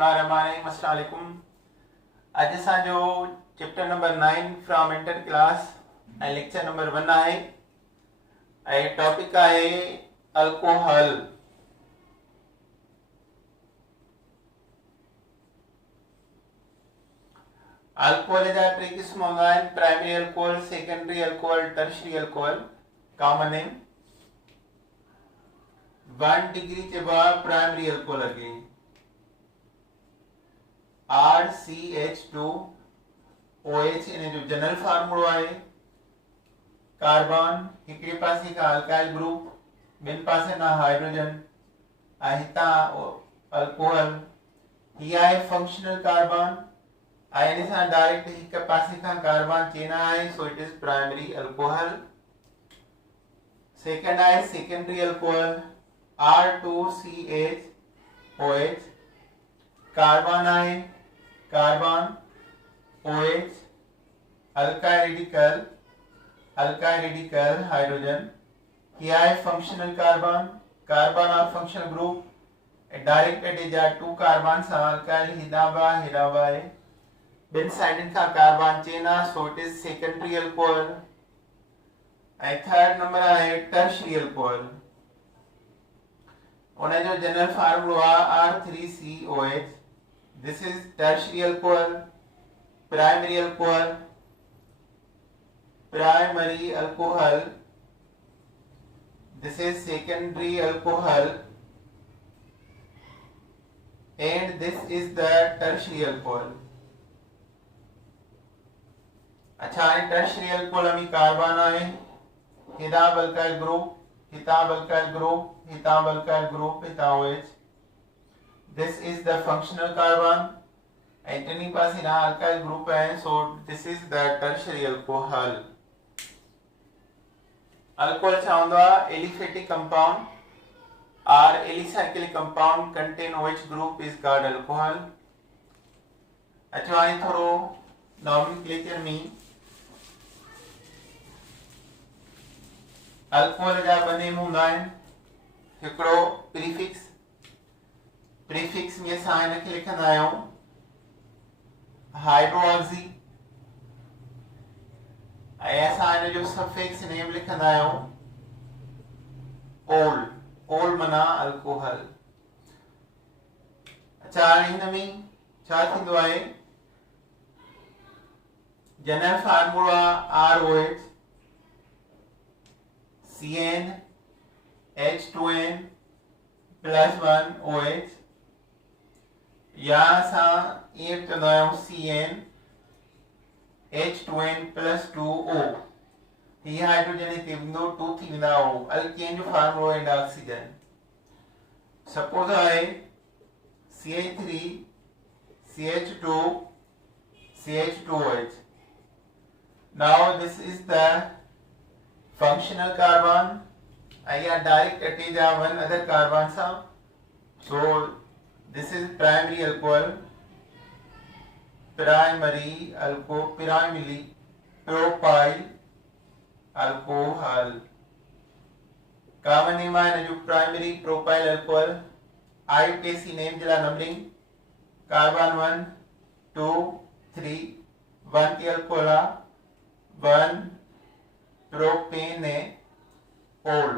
बिस्मिल्लाहिर्रहमानिर्रहीम। अस्सलाम वालेकुम। अॼु असांजो chapter number 9 from inter class ऐं लेक्चर नंबर 1 आहे ऐं टॉपिक आहे अल्कोहल। अल्कोहल जा टे क़िस्म हूंदा आहिनि: primary alcohol, secondary alcohol, tertiary alcohol. Common name 1 degree चइबो आहे प्राइमरी अल्कोहल खे, RCH2OH इन जो जनरल फार्मूलो आहे। कार्बन हिकिड़े पासे खां अल्काइल ग्रुप, ॿिनि पासे खां हाइड्रोजन ऐं हितां अल्कोहल। हीअ आहे फंक्शनल कार्बन ऐं इन सां डायरेक्ट हिक पासे खां कार्बन चेन आहे, so it is primary alcohol. Second आहे सेकेंडरी अल्कोहल, R2CHOH। कार्बन आहे carbon OH, alkyl radical hydrogen. हीअ आहे functional carbon, carbon of functional group. Direct attach आहे 2 कार्बन सां अल्काइल, हेॾां बि आहे, ॿिनि साइडनि खां कार्बन चेन आहे, so it is secondary alcohol. ऐं थर्ड नंबर आहे टर्शरी अल्कोहल। उन जो जनरल फार्मूलो आहे R3COH। This is tertiary alcohol. Primary alcohol, this is secondary alcohol and this is the tertiary alcohol। अच्छा, टर्शरी अल्कोहल में carbon आहे, हितां अल्काइल ग्रुप, हितां अल्काइल ग्रुप, हितां अल्काइल ग्रुप, हितां OH। This is the functional carbon ऐं टिनी पासे ना अल्काइल ग्रुप आहिनि, so this is the tertiary alcohol. Alcohol छा हूंदो आहे? एलिफेटिक कंपाउंड और alicyclic compound contain OH group is called alcohol. अच्छा, हाणे थोरो नॉमेनक्लेचर में अल्कोहल जा ॿ नेम हूंदा आहिनि। हिकिड़ो प्रीफिक्स में असां हिनखे लिखंदा आहियूं हाइड्रोऑक्सी ऐं असां हिन जो सफिक्स नेम लिखंदा आहियूं ओल माना अल्कोहल। अच्छा, हाणे हिन में छा थींदो आहे? General formula ROH CnH2n+1 OH, या असां ईअं चवंदा आहियूं CnH2n+2O। हीअ हाइड्रोजन हिते वेंदो, 2 थी वेंदा O। अल्केन जो फार्मूलो एंड ऑक्सीजन। सपोज आहे CH3CH2CH2OH। Now this is the functional carbon and या direct attach are one other carbon सां, so this is primary alcohol, propyl alcohol। common name है जो primary propyl alcohol। IUPAC name जला numbering carbon 1 2 3 1 की alcohol 1 propanol,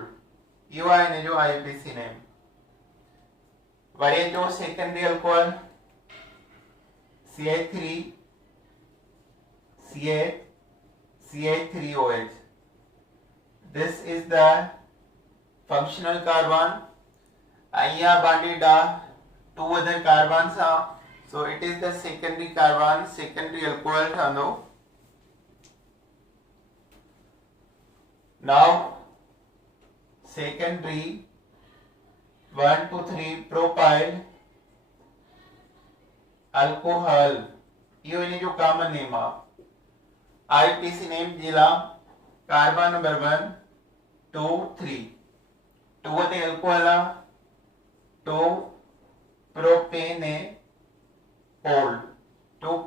यो आहे इन जो IUPAC name. Worry जो secondary alcohol CH3OH। This is the functional carbon ऐं या बॉन्डेड आहे 2 अदर कार्बन सां, so it is the secondary carbon, secondary alcohol ठहंदो। Now secondary 1 2 3 propyl alcohol, यो इन जो कॉमन नेम आहे। IUPAC नेम जिला कार्बन नंबर 1 2 3 2 ते अल्कोहल आहे, 2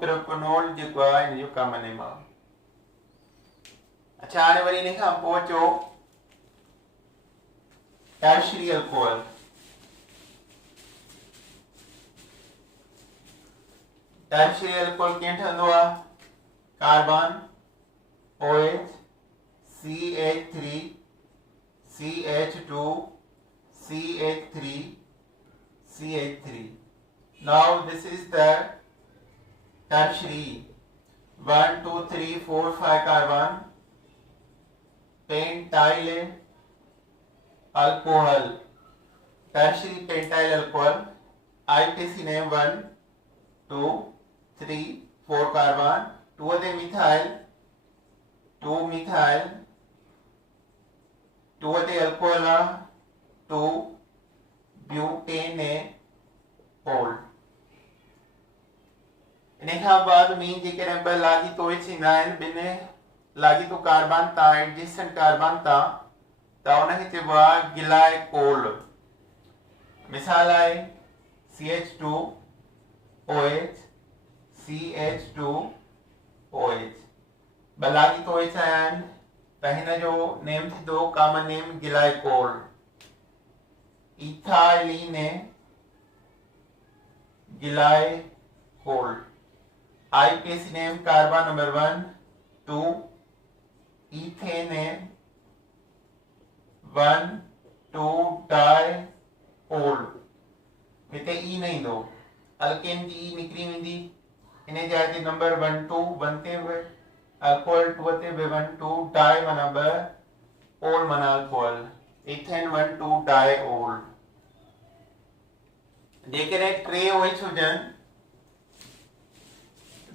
प्रोपेनोल जेको आहे इन जो कॉमन नेम आहे। अच्छा, हाणे वरी इन खां पोइ अचो टर्शरी अल्कोहल। टर्शियरी अल्कोहल कीअं ठहंदो आहे? Carbon OH CH3 CH2 CH3 CH3. Now this is the tertiary. 1 2 3 4 5 carbon pentyl alcohol. Tertiary pentyl alcohol. IPC name 1 2 3 4 carbon. 2 of the methyl, 2 methyl, 2 of the alcohol, 2 butanol. इन खां बाद mean जेकॾहिं ॿ लाॻीतो थींदा आहिनि, ॿिनि लाॻीतो carbon तां एडजेसेंट कार्बन तां त उनखे चइबो आहे गिलाइकोल. मिसाल आहे CH2OH CH2OH. ॿ लाॻीतो आहिनि त हिन जो नेम थींदो common name glycol. Ethylene glycol. IPC name carbon number 1 2 ethane 1 2 diol. हिते ई न ईंदो, अल्केन जी ई निकिरी वेंदी. इन जाइ ते नंबर 1 2 1 ते बि अल्कोहल 2 ते बि 1 2 डाई माना 2 ओल माना अल्कोहल. Ethane 1 2 diol. जेकॾहिं 3 OH हुजनि,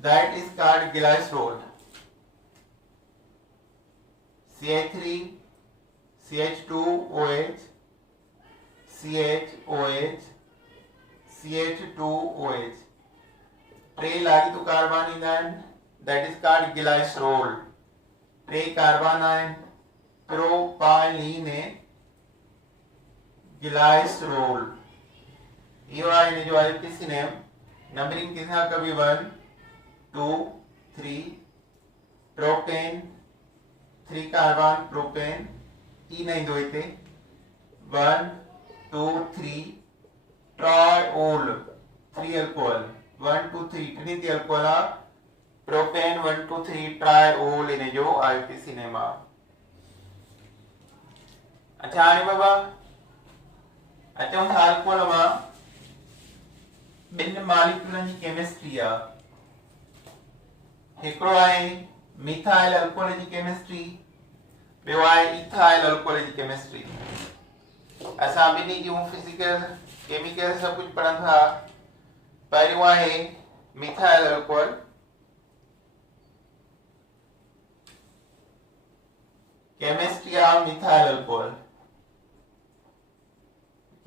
that is called glycerol. CH3 CH2OH CHOH CH2OH. 3 लाॻीतो carbon ईंदा आहिनि, that is called glycerol. 3 carbon आहिनि, प्रोपाइलीन glycerol. इहो आहे हिन जो IPC नेम. नंबरिंग किथां कबी 1 2 3 प्रोपेन 3 कार्बन प्रोपेन ई न ईंदो हिते. 1 2 3 ट्राइओल 3 अल्कोहल 1 2 3 ट्रिनिटी अल्कोहल आहे. प्रोपेन 1 2 3 ट्राइओल इन जो IPC नेम आहे. अच्छा हाणे बाबा अचूं था अल्कोहल मां ॿिनि मॉलिक्यूलनि जी केमिस्ट्री आहे. हिकिड़ो आहे मिथाइल अल्कोहल जी केमिस्ट्री, ॿियो आहे इथाइल अल्कोहल जी केमिस्ट्री. असां ॿिन्ही जूं फिजिकल केमिकल सभु कुझु पढ़ंदा. पहिरियों आहे methyl alcohol. Chemistry of methyl alcohol.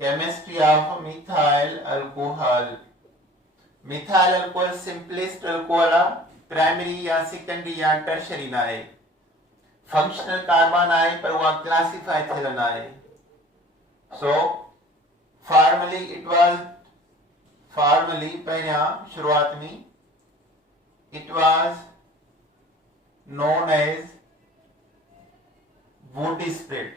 Chemistry of methyl alcohol. Methyl alcohol simplest alcohol आहे. प्राइमरी या सेकेंडरी या टर्शरी ना आहे. फंक्शनल कार्बन आहे पर उहा क्लासिफाई थियल न आहे. सो फॉर्मली पहिरियां शुरुआत में it was known as wood split.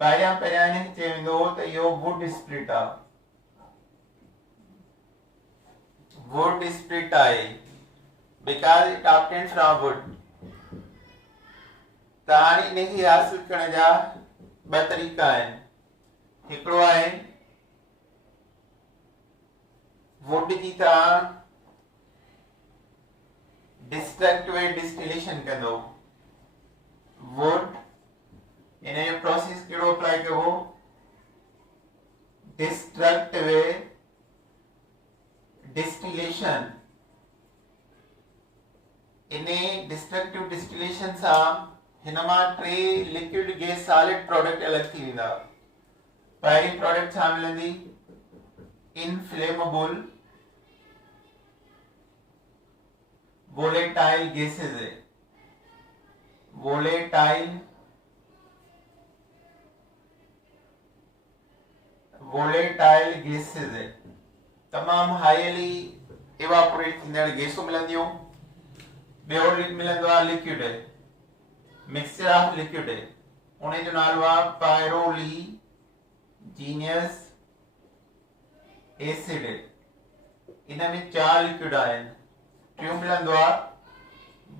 पहिरियां हिनखे चयो वेंदो त इहो वुड स्प्लिट आहे. वुड स्प्लिट आहे because it obtained from wood. त हाणे इनखे हासिल करण जा ॿ तरीक़ा आहिनि. हिकिड़ो आहे वुड जी तव्हां डिस्ट्रक्टिव डिस्टिलेशन कंदो. वुड इन जो प्रोसेस कहिड़ो अप्लाई कबो? Destructive distillation. इन डिस्ट्रक्टिव डिस्टिलेशन सां हिन मां 3 लिक्विड गैस सॉलिड प्रोडक्ट अलॻि थी वेंदा. पहिरीं प्रोडक्ट छा मिलंदी? Inflammable volatile gases. Volatile gases तमाम हाईली इवापोरेट थींदड़ गैसूं मिलंदियूं. ॿियो मिलंदो आहे लिक्विड, मिक्सचर ऑफ लिक्विड. उन जो नालो आहे पायरोलीजिनियस एसिड. इनमें 4 लिक्विड आयन टियों मिलंदो आ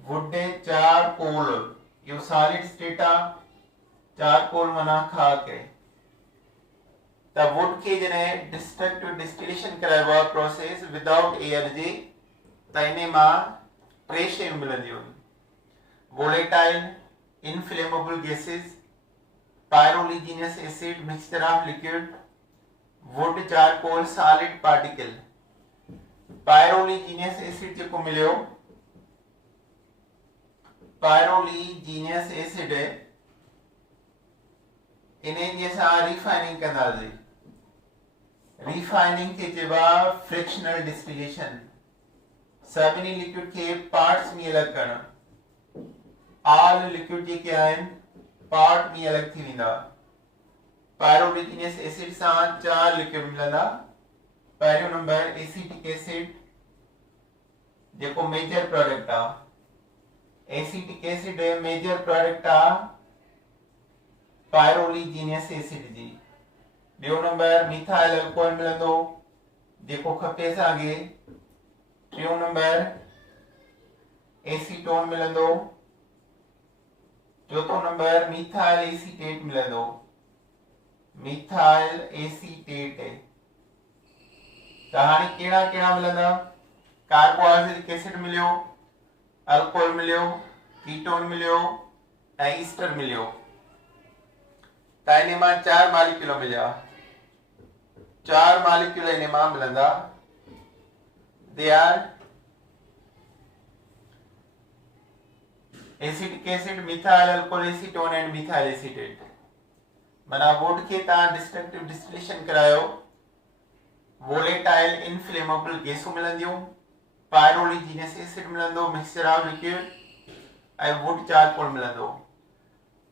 वुड 4 कोल यो सॉलिड स्टेट आ 4 कोल मना खाक है त वुड के जने डिस्ट्रक्टिव डिस्टिलेशन करायो आ प्रोसेस विदाउट एयर जे त इने मा टे शयूं मिलंदियूं volatile inflammable gases pyroligneous acid mixture of liquid wood charcoal solid particle pyroligneous acid जेको मिलियो पायरोलीजिनस एसिड इन्हें जैसा रिफाइनिंग कंदासीं रिफाइनिंग के चइबो फ्रिक्शनल डिस्टिलेशन सभिनी लिक्विड के पार्ट्स में अलग करणु ऑल लिक्विड जेके आहिनि पार्ट में अलग थी वेंदा पायरोलीजिनस एसिड सां 4 लिक्विड मिलंदा पहिरियों नंबर एसिटिक एसिड जेको मेजर प्रोडक्ट आ एसिटिक एसिड मेजर प्रोडक्ट आ पायरोलीजिनस एसिड जी ॿियो नंबर मिथाइल अल्कोहल मिलंदो जेको खपे असांखे टियों नंबर एसीटोन मिलंदो चौथों नंबर मिथाइल एसीटेट मिलंदो मिथाइल एसीटेट त हाणे कहिड़ा कहिड़ा मिलंदा कार्बोहाइड्रेटिक एसिड मिलियो अल्कोहल मिलियो कीटोन मिलियो ऐं ईस्टर मिलियो त इन मां 4 मॉलिक्यूल मिलिया 4 मॉलिक्यूल इन मां मिलंदा they are acetic acid methyl alcohol acetone and methyl acetate माना वुड के तव्हां डिस्ट्रक्टिव डिस्टिलेशन करायो वोलेटाइल इनफ्लेमेबल गैसूं मिलंदियूं पायरोलीजिनस एसिड मिलंदो मिक्सचर ऑफ लिक्विड ऐं वुड चारकोल मिलंदो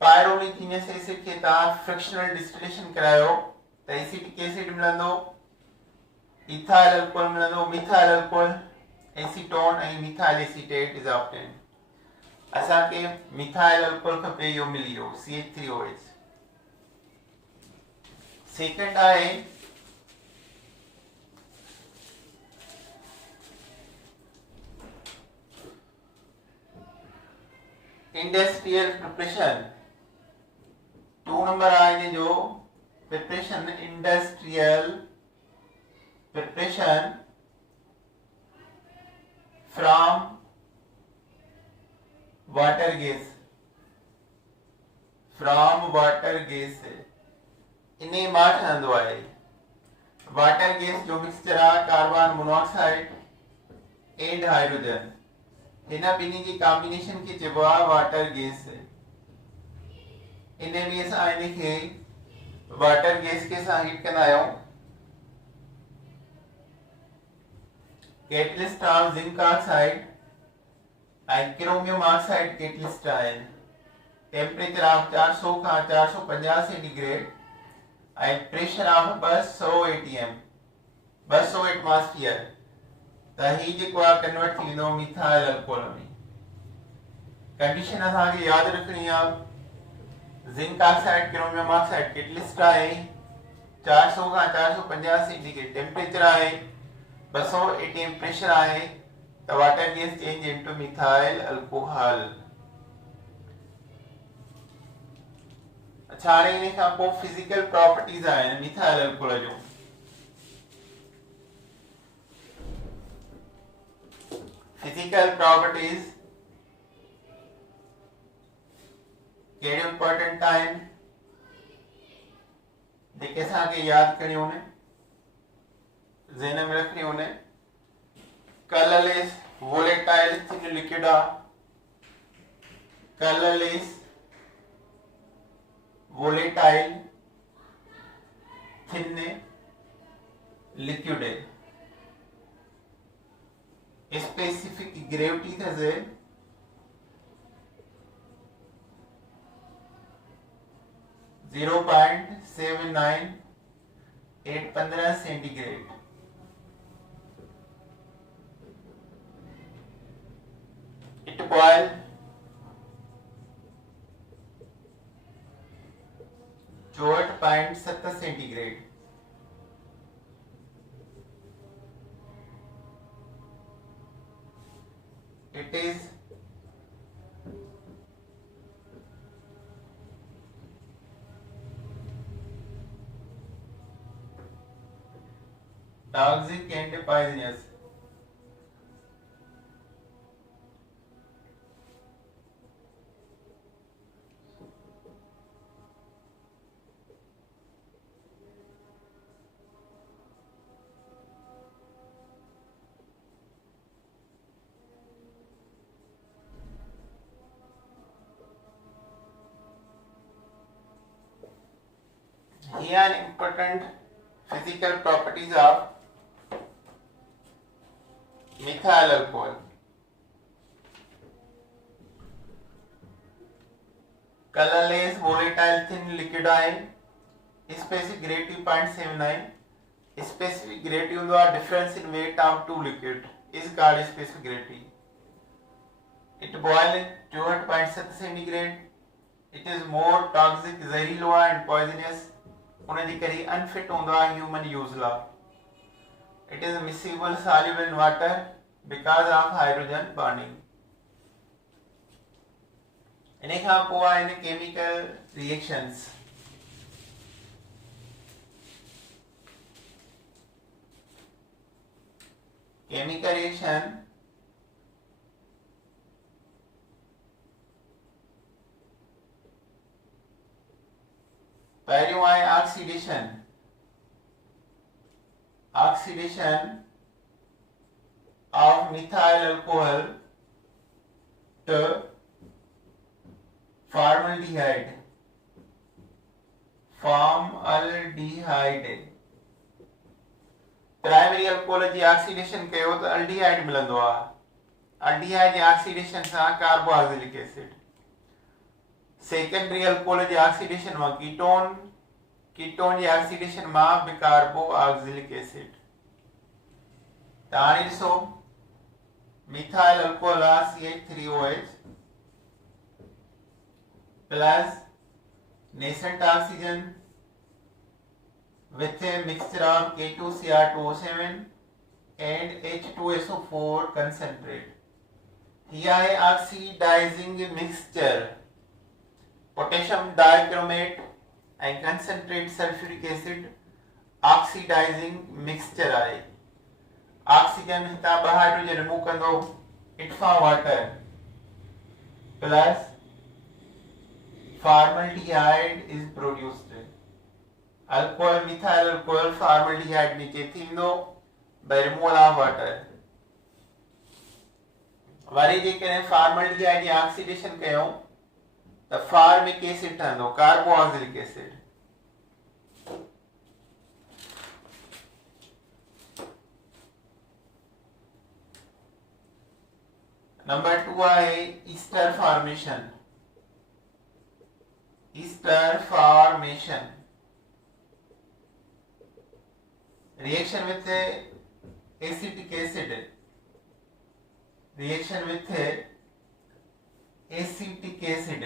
पायरोलीजिनस एसिड के तव्हां फ्रिक्शनल डिस्टिलेशन करायो त एसिटिक एसिड मिलंदो इथाइल अल्कोहल मिलंदो मिथाइल अल्कोहल एसीटोन ऐं मिथाइल एसीटेट इज ऑब्टेन्ड असांखे मिथाइल अल्कोहल खपे इहो मिली वियो CH3OH सेकंड आहे इंडस्ट्रियल प्रिपरेशन 2 नंबर आहे जो preparation industrial preparation from water gas इन्हें मां ठहंदो आहे वाटर गैस जो मिक्सचर आहे कार्बन मोनोऑक्साइड एंड हाइड्रोजन हिन ॿिन्ही जी कॉम्बिनेशन खे चइबो आहे वाटर गैस इन में असां इन खे वाटर गैस के सां हीट कंदा आहियूं catalyst of zinc oxide and chromium oxide catalyst आहिनि temperature of 400 Khan 450 centigrade and pressure of 200 atm 200 atmosphere त ही जेको आहे कन्वर्ट थी वेंदो मिथाइल अल्कोहल में कंडीशन असांखे यादि रखणी आहे zinc oxide chromium oxide catalyst आहे 400 खां 450 सेंटीग्रेड टेम्परेचर आहे 200 atm प्रेशर आहे the water gas change into methyl alcohol अच्छा हाणे इन खां पोइ फिजिकल प्रॉपर्टीज आहिनि मिथाइल अल्कोहल जो फिजिकल प्रॉपर्टीज कहिड़ियूं इंपॉर्टेंट आहिनि जेके असांखे यादि करणियूं आहिनि ज़हन में रखणियूं आहिनि colorless volatile thin liquid colorless volatile thin liquid specific gravity થશે 0.79815 centigrade it boil 64.7 centigrade it is toxic and poisonous. Here important physical properties of methyl alcohol. Colorless, volatile, thin liquid ion. Specific gravity 0.79. Specific gravity on the difference in weight of two liquid is called specific gravity. It boils at 200.7 centigrade. It is more toxic, zehrilu and poisonous. उन्हें करी unfit होंदा human use La. It is miscible, soluble in water because of hydrogen bonding. इन्हें खां पोइ इन chemical reactions. Chemical reaction पहिरियों आहे oxidation. Oxidation of methyl alcohol to formaldehyde. Formaldehyde. Primary alcohol जी oxidation कयो त अल्डिहाइड मिलंदो आहे. अल्डिहाइड जी ऑक्सीडेशन सां कार्बोक्सिलिक एसिड. सेकेंडरी अल्कोहल जी ऑक्सीडेशन मां कीटोन. कीटोन जी ऑक्सीडेशन मां बिकार्बोक्सिलिक एसिड. त हाणे ॾिसो मिथाइल अल्कोहल आहे CH3OH plus nascent oxygen with a mixture of K2Cr2O7 and H2SO4 concentrate. Here is oxidizing mixture. Potassium dichromate and concentrate sulfuric acid oxidizing mixture आहे. Oxygen हितां ॿ hydrogen remove कंदो, it form water plus formaldehyde is produced. Alcohol, methyl alcohol, formaldehyde नीचे थींदो by removal of water. Worry जेकॾहिं formaldehyde जी oxidation कयूं त formic acid ठहंदो, कार्बोक्सिलिक एसिड. नंबर 2 आहे Easter formation. Easter formation reaction with acetic acid. Reaction with acetic acid.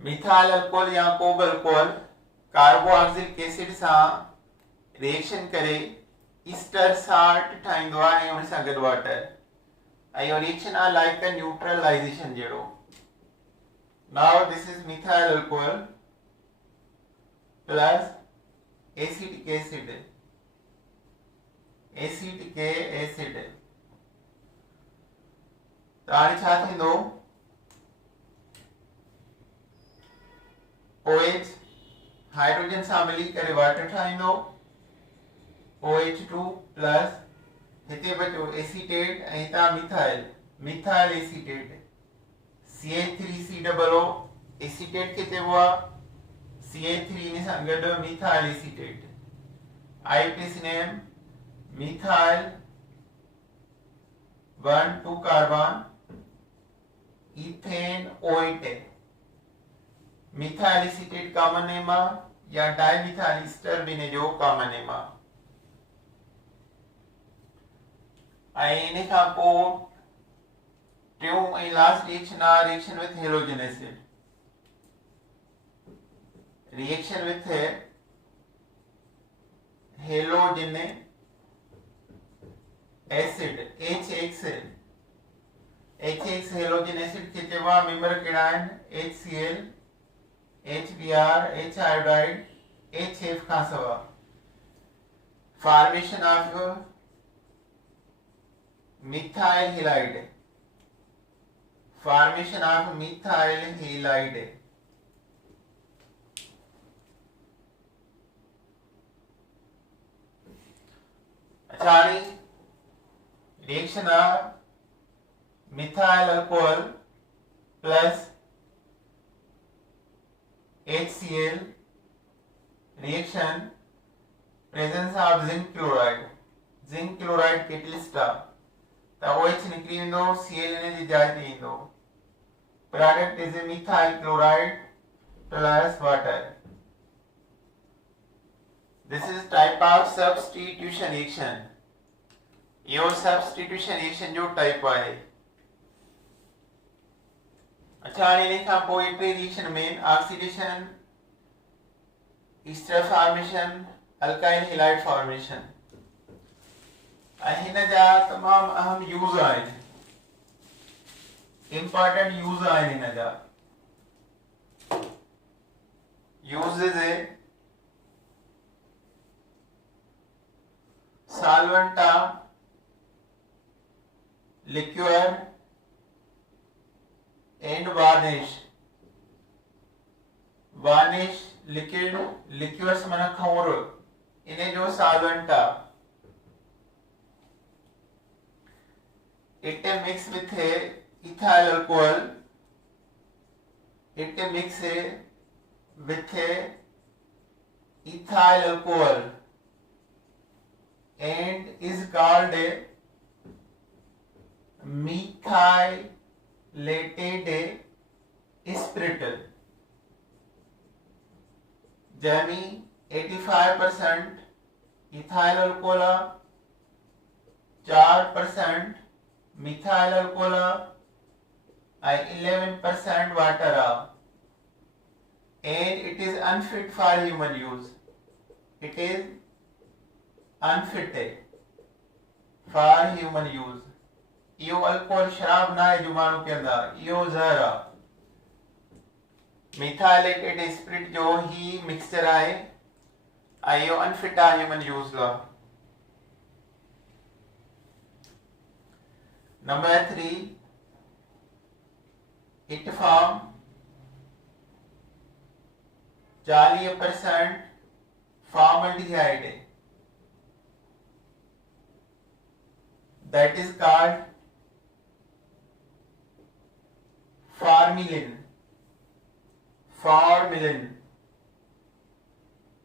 Methyl alcohol या कोब alcohol carboxylic acid सां reaction करे ईस्टर साल्ट ठाहींदो आहे ऐं उन सां गॾु वाटर. ऐं इहो रिएक्शन आहे लाइक अ न्यूट्रलाइजेशन जहिड़ो. Now this is methyl alcohol plus acetic acid. Acetic acid त हाणे छा थींदो? OH हाइड्रोजन सां मिली करे वाटर ठाहींदो. OH2 प्लस हिते बचो एसीटेट ऐं हितां methyl. Methyl acetate CH3COO acetate खे चइबो आहे. CH3 इन सां गॾु methyl acetate. IUPAC name methyl 1,2 carbon ethane OH. Methyl acetate common name आहे या डाइमिथाइल ईस्टर बि इन जो कॉमन नेम आहे. ऐं इन खां पोइ टियों ऐं लास्ट रिएक्शन आहे reaction with halogen acid. Reaction with halogen acid HX halogen acid खे चइबो आहे मेंबर कहिड़ा आहिनि HCl HBr H iodide HF खां सवा formation of methyl halide formation of methyl halide अचाणी reaction of methyl alcohol plus HCl reaction presence of zinc chloride catalyst त OH निकिरी वेंदो Cl इन जी जाइ ते ईंदो product is methyl chloride plus water this is type of substitution reaction yo substitution reaction जो type आहे अच्छा इन खां पोइ टे रिएक्शन में oxidation Easter formation alkyl halide formation हिन जा तमाम अहम यूज आहिनि इंपॉर्टेंट यूज आहिनि हिन जा uses solvent liquid and varnish liquids माना खौर इन जो solvent it mix with ethyl alcohol it mix with ethyl alcohol and is called methylated spirit जैमी 85% ethyl alcohol 4% methyl alcohol and 11% water and it is unfit for human use it is unfit for human use yo alcohol शराब ना है जो मानू पींदा यो जहर methylated spirit जो ही मिक्सचर आहे यो अनफिट आहे ह्यूमन यूज ला Number 3, it form 40% formaldehyde that is called formalin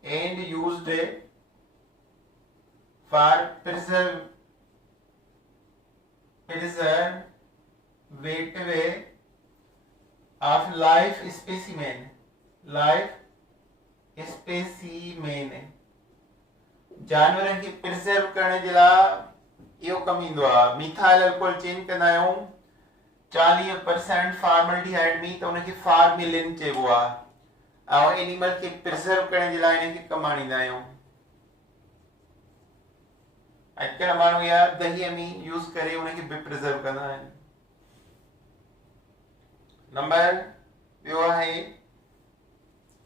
and used for preservative of life specimen जानवरन खे प्रिजर्व करण जे लाइ इहो कम ईंदो आहे मिथाइल अल्कोहल चेंज कंदा आहियूं 40% फॉर्मल्डिहाइड में त उनखे फॉर्मेलिन चइबो आहे ऐं एनिमल खे प्रिजर्व करण जे लाइ इनखे कम आणींदा आहियूं अॼुकल्ह माण्हू या दहीअ में यूज़ करे उनखे बि प्रिजर्व कंदा आहिनि नंबर ॿियो आहे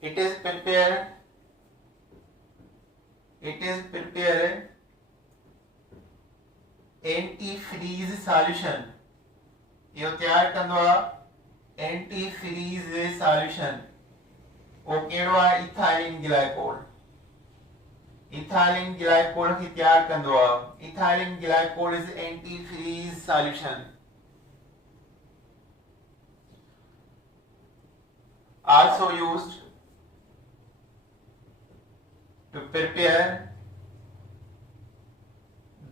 it is prepared antifreeze solution इहो तयार कंदो आहे एंटीफ्रीज सॉल्यूशन वो कहिड़ो आहे इथाइलिन ग्लाइकोल खे तयार कंदो आहे ethylene glycol is antifreeze solution also used to prepare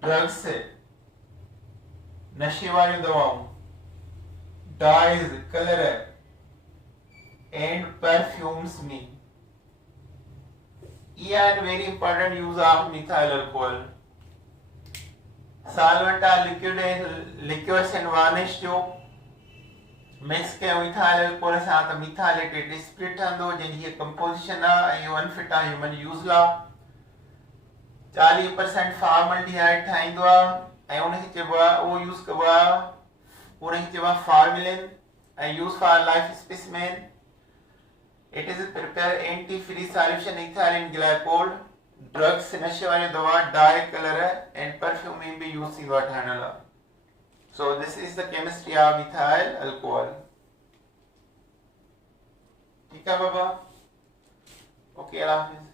drugs नशे वाली दवाओं dyes color and perfumes में ये are very important use of methyl alcohol solvent liquors and varnish जो मिक्स कयो इथाइल अल्कोहल सां त मिथाइलेटेड स्पिरिट ठहंदो जंहिंजी कंपोजिशन आहे ऐं इहो अनफिट आहे ह्यूमन यूज़ लाइ 40% फॉर्मल्डिहाइड ठाहींदो आहे I only cheba o use kaba only cheba formalin. I use for life specimen. It is prepare anti-free solution ethyl in glycol. Drugs से नशे वाली दवा डार्क कलर है and perfume में भी use हुआ था. So this is the chemistry of ethyl alcohol. ठीक है बाबा? Okay, अल्लाह हाफिज़.